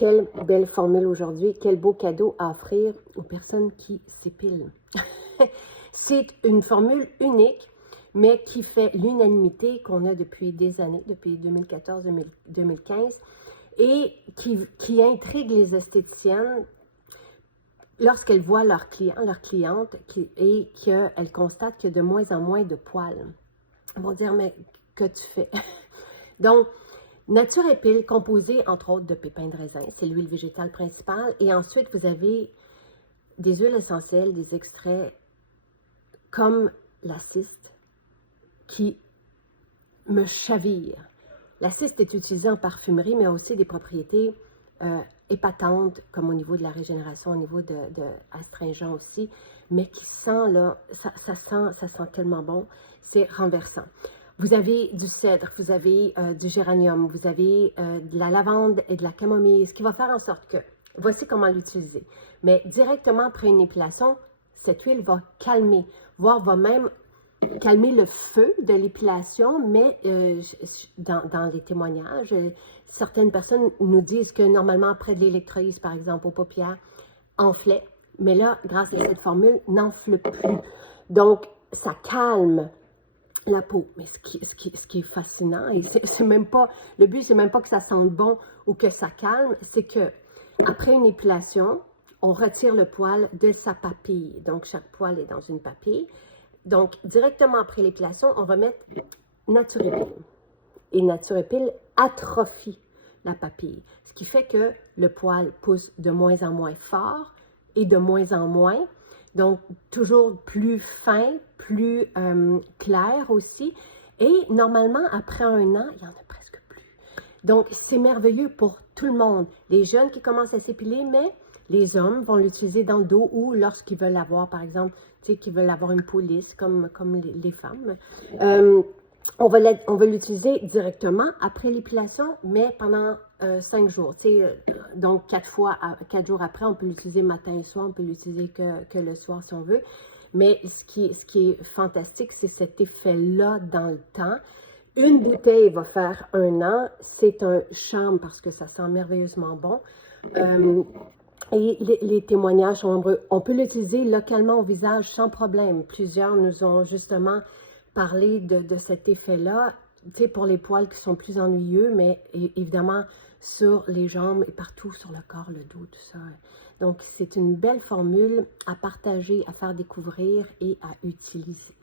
Quelle belle formule aujourd'hui, quel beau cadeau à offrir aux personnes qui s'épilent. C'est une formule unique, mais qui fait l'unanimité qu'on a depuis des années, depuis 2014-2015, et qui intrigue les esthéticiennes lorsqu'elles voient leurs clients, leurs clientes, et qu'elles constatent qu'il y a de moins en moins de poils. Elles vont dire, mais que tu fais? Donc, Nature Épile, composée entre autres de pépins de raisin, c'est l'huile végétale principale. Et ensuite, vous avez des huiles essentielles, des extraits comme la cyste qui me chavire. La cyste est utilisée en parfumerie, mais aussi des propriétés épatantes, comme au niveau de la régénération, au niveau de astringent aussi, mais qui sent, là, ça sent tellement bon, c'est renversant. Vous avez du cèdre, vous avez du géranium, vous avez de la lavande et de la camomille, ce qui va faire en sorte que, voici comment l'utiliser. Mais directement après une épilation, cette huile va calmer, voire va même calmer le feu de l'épilation, mais dans les témoignages, certaines personnes nous disent que normalement après de l'électrolyse, par exemple, aux paupières, enflait, mais là, grâce à cette formule, n'enfle plus. Donc, ça calme la peau. Mais ce qui est fascinant, et c'est même pas, le but, c'est même pas que ça sente bon ou que ça calme, c'est que après une épilation, on retire le poil de sa papille. Donc, chaque poil est dans une papille. Donc, directement après l'épilation, on va mettre Nature Épile. Et Nature Épile atrophie la papille. Ce qui fait que le poil pousse de moins en moins fort et de moins en moins. Donc, toujours plus fin, plus clair aussi. Et normalement, après un an, il n'y en a presque plus. Donc, c'est merveilleux pour tout le monde. Les jeunes qui commencent à s'épiler, mais les hommes vont l'utiliser dans le dos ou lorsqu'ils veulent avoir, par exemple, tu sais, qu'ils veulent avoir une peau lisse comme les femmes. On va l'utiliser directement après l'épilation, mais pendant 5 jours. Donc, 4 jours après, on peut l'utiliser matin et soir, on peut l'utiliser que le soir si on veut. Mais ce qui est fantastique, c'est cet effet-là dans le temps. Une bouteille va faire 1 an. C'est un charme parce que ça sent merveilleusement bon. Et les témoignages sont nombreux. On peut l'utiliser localement au visage sans problème. Plusieurs nous ont justement parlé de cet effet-là, tu sais, pour les poils qui sont plus ennuyeux, mais évidemment sur les jambes et partout sur le corps, le dos, tout ça. Donc, c'est une belle formule à partager, à faire découvrir et à utiliser.